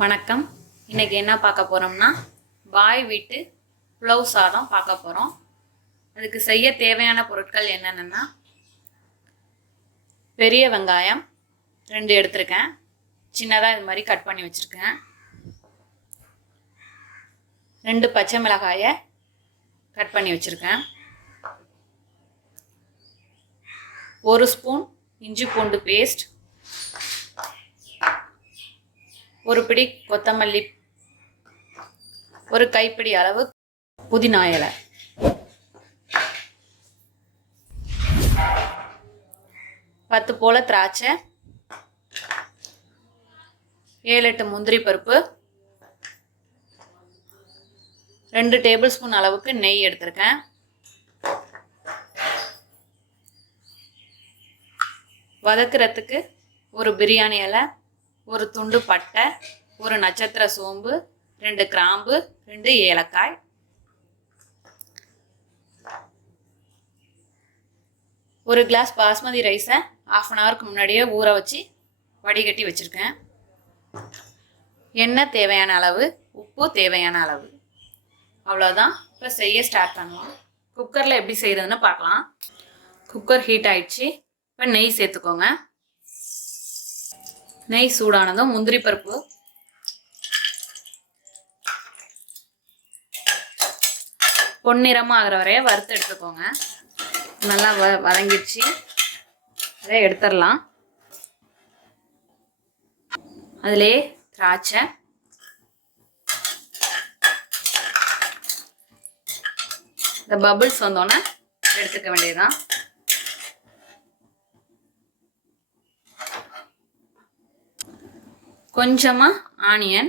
வணக்கம். இன்னைக்கு என்ன பார்க்க போறோம்னா பாய் வீட்டு புலவு சாதம் பார்க்க போறோம். அதுக்கு செய்ய தேவையான பொருட்கள் என்னென்னா பெரிய வெங்காயம் 2 எடுத்துருக்கேன். சின்னதாக இது மாதிரி கட் பண்ணி வச்சுருக்கேன். 2 பச்சை மிளகாயை கட் பண்ணி வச்சுருக்கேன். 1 ஸ்பூன் இஞ்சி பூண்டு பேஸ்ட், 1 பிடி கொத்தமல்லி, 1 கைப்பிடி அளவு புதினா இலை, 10 போல திராட்சை, 7-8 முந்திரி பருப்பு, 2 டேபிள் ஸ்பூன் அளவுக்கு நெய் எடுத்திருக்கேன். வதக்குறதுக்கு 1 பிரியாணி இலை, 1 துண்டு பட்டை, 1 நட்சத்திர சோம்பு, 2 கிராம்பு, 2 ஏலக்காய். ஒரு கிளாஸ் பாஸ்மதி ரைஸை 1/2 hour முன்னாடியே ஊற வச்சு வடிகட்டி வச்சுருக்கேன். எண்ணெய் தேவையான அளவு, உப்பு தேவையான அளவு, அவ்வளோதான். இப்போ செய்ய ஸ்டார்ட் பண்ணலாம். குக்கரில் எப்படி செய்கிறதுன்னு பார்க்கலாம். குக்கர் ஹீட் ஆயிடுச்சு. இப்போ நெய் சேர்த்துக்கோங்க. நெய் சூடானதும் முந்திரி பருப்பு, பொன்னிறமாக ஆகிற வரைய வறுத்து எடுத்துக்கோங்க. நல்லா வதங்கிடுச்சு. அதை எடுத்துடலாம். அதிலே திராட்சை, இந்த பபிள்ஸ் வந்தோன்னே எடுத்துக்க வேண்டியதுதான். கொஞ்சமா ஆனியன்,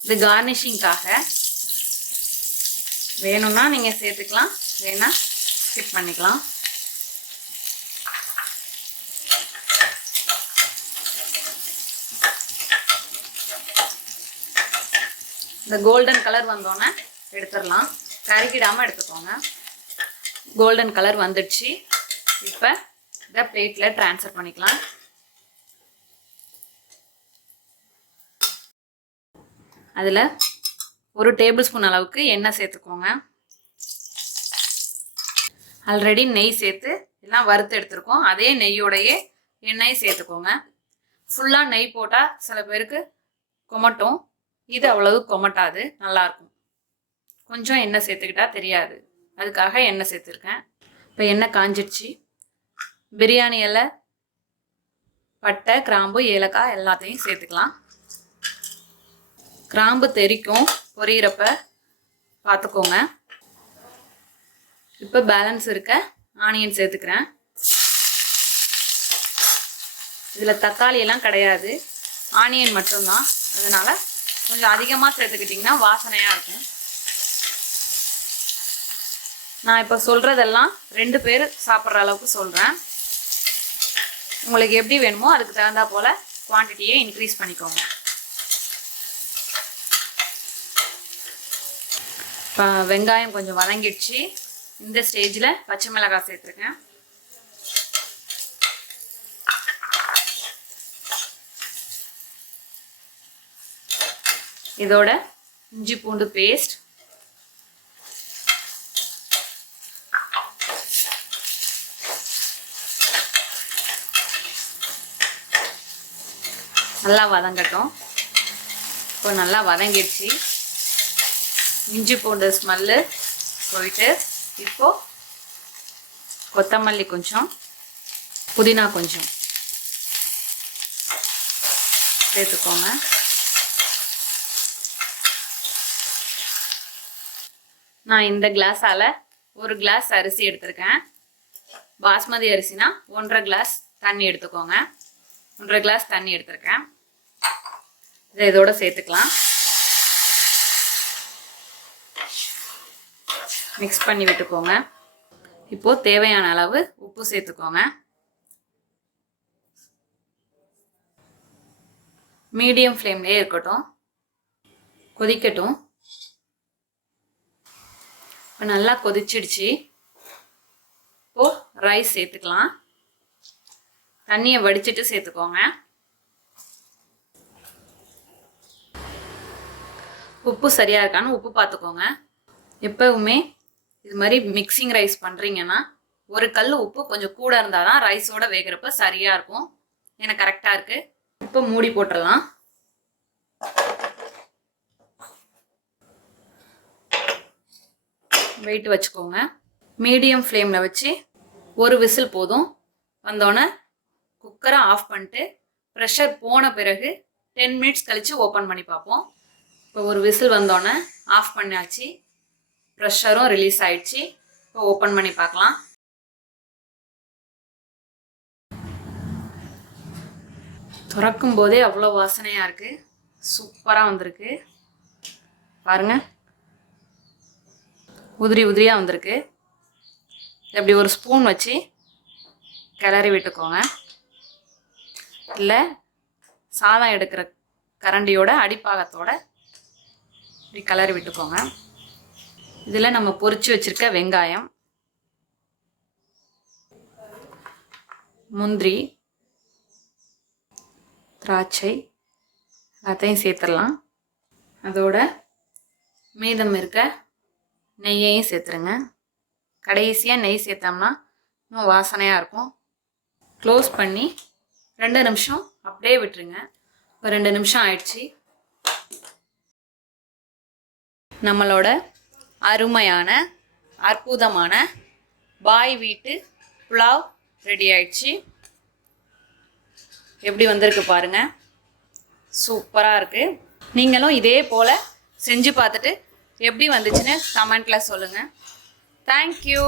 இது கார்னிஷிங்காக. வேணும்னா நீங்க சேர்த்துக்கலாம், வேணா ஸ்கிப் பண்ணிக்கலாம். இந்த கோல்டன் கலர் வந்தோன்னே எடுத்துடலாம். கருகிடாம எடுத்துக்கோங்க. கோல்டன் கலர் வந்துடுச்சு. இப்போ இதை பிளேட்ல ட்ரான்ஸ்ஃபர் பண்ணிக்கலாம். அதில் 1 டேபிள் ஸ்பூன் அளவுக்கு எண்ணெய் சேர்த்துக்கோங்க. ஆல்ரெடி நெய் சேர்த்து எல்லாம் வறுத்து எடுத்துருக்கோம். அதே நெய்யோடையே எண்ணெய் சேர்த்துக்கோங்க. ஃபுல்லாக நெய் போட்டால் சில பேருக்கு கொமட்டும். இது அவ்வளவு கொமட்டாது, நல்லாயிருக்கும். கொஞ்சம் எண்ணெய் சேர்த்துக்கிட்டா தெரியாது, அதுக்காக எண்ணெய் சேர்த்துருக்கேன். இப்போ எண்ணெய் காஞ்சிடுச்சு. பிரியாணி இலை, பட்டை, கிராம்பு, ஏலக்காய் எல்லாத்தையும் சேர்த்துக்கலாம். கிராம்பு தெறிக்கும், பொரியிறப்ப பார்த்துக்கோங்க. இப்போ பேலன்ஸ் இருக்க ஆனியன் சேர்த்துக்கிறேன். இதில் தக்காளி எல்லாம் கிடையாது, ஆனியன் மட்டும்தான். அதனால கொஞ்சம் அதிகமாக சேர்த்துக்கிட்டிங்கன்னா வாசனையாக இருக்கும். நான் இப்போ சொல்கிறதெல்லாம் 2 பேர் சாப்பிட்ற அளவுக்கு சொல்கிறேன். உங்களுக்கு எப்படி வேணுமோ அதுக்கு தகுந்தா போல் குவான்டிட்டியை இன்க்ரீஸ் பண்ணிக்கோங்க. இப்போ வெங்காயம் கொஞ்சம் வதங்கிடுச்சு. இந்த ஸ்டேஜில் பச்சை மிளகாய் சேர்த்துருக்கேன். இதோட இஞ்சி பூண்டு பேஸ்ட், நல்லா வதங்கட்டும். இப்போ நல்லா வதங்கிடுச்சு. இஞ்சி பூண்டு ஸ்மெல்லு போயிட்டு இப்போ கொத்தமல்லி கொஞ்சம், புதினா கொஞ்சம் சேர்த்துக்கோங்க. நான் இந்த கிளாஸால் 1 கிளாஸ் அரிசி எடுத்திருக்கேன். பாஸ்மதி அரிசினா 1.5 கிளாஸ் தண்ணி எடுத்துக்கோங்க. 1.5 கிளாஸ் தண்ணி எடுத்திருக்கேன். இதை இதோட சேர்த்துக்கலாம். மிக்ஸ் பண்ணி விட்டுக்கோங்க. இப்போது தேவையான அளவு உப்பு சேர்த்துக்கோங்க. மீடியம் ஃப்ளேம்லேயே இருக்கட்டும், கொதிக்கட்டும். இப்போ நல்லா கொதிச்சிடுச்சு. இப்போது ரைஸ் சேர்த்துக்கலாம். தண்ணியை வடிச்சிட்டு சேர்த்துக்கோங்க. உப்பு சரியாக இருக்கான்னு உப்பு பார்த்துக்கோங்க. எப்பவுமே இது மாதிரி மிக்சிங் ரைஸ் பண்ணுறீங்கன்னா ஒரு கல் உப்பு கொஞ்சம் கூட இருந்தால் தான் ரைஸோட வேகிறப்ப சரியாக இருக்கும். எனக்கு கரெக்டாக இருக்குது. இப்போ மூடி போட்டுடலாம். வெயிட் வச்சுக்கோங்க. மீடியம் ஃப்ளேமில் வச்சு ஒரு விசில் போதும். வந்தோடனே குக்கரை ஆஃப் பண்ணிட்டு ப்ரெஷர் போன பிறகு 10 மினிட்ஸ் கழித்து ஓப்பன் பண்ணி பார்ப்போம். இப்போ ஒரு விசில் வந்தோடனே ஆஃப் பண்ணியாச்சு. ப்ரெஷரும் ரிலீஸ் ஆயிடுச்சு. இப்போ ஓப்பன் பண்ணி பார்க்கலாம். திறக்கும் போதே அவ்வளோ வாசனையாக இருக்குது. சூப்பராக வந்திருக்கு பாருங்க. உதிரி உதிரியாக வந்திருக்கு. இப்படி ஒரு ஸ்பூன் வச்சு கிளறி விட்டுக்கோங்க. இல்லை சாதம் எடுக்கிற கரண்டியோட அடிப்பாகத்தோட இப்படி கிளறி விட்டுக்கோங்க. இதில் நம்ம பொரிச்சு வச்சிருக்க வெங்காயம், முந்திரி, திராட்சை எல்லாத்தையும் சேர்த்துடலாம். அதோட மீதம் இருக்க நெய்யையும் சேர்த்துருங்க. கடைசியாக நெய் சேர்த்தோம்னா இன்னும் வாசனையாக இருக்கும். க்ளோஸ் பண்ணி 2 நிமிஷம் அப்படியே விட்டுருங்க. இப்போ 2 நிமிஷம் ஆயிடுச்சு. நம்மளோட அருமையான அற்புதமான பாய் வீட்டு புலாவ் ரெடி ஆயிடுச்சு. எப்படி வந்திருக்கு பாருங்கள். சூப்பராக இருக்குது. நீங்களும் இதே போல் செஞ்சு பார்த்துட்டு எப்படி வந்துச்சுன்னு கமெண்ட்டில் சொல்லுங்கள். தேங்க்யூ.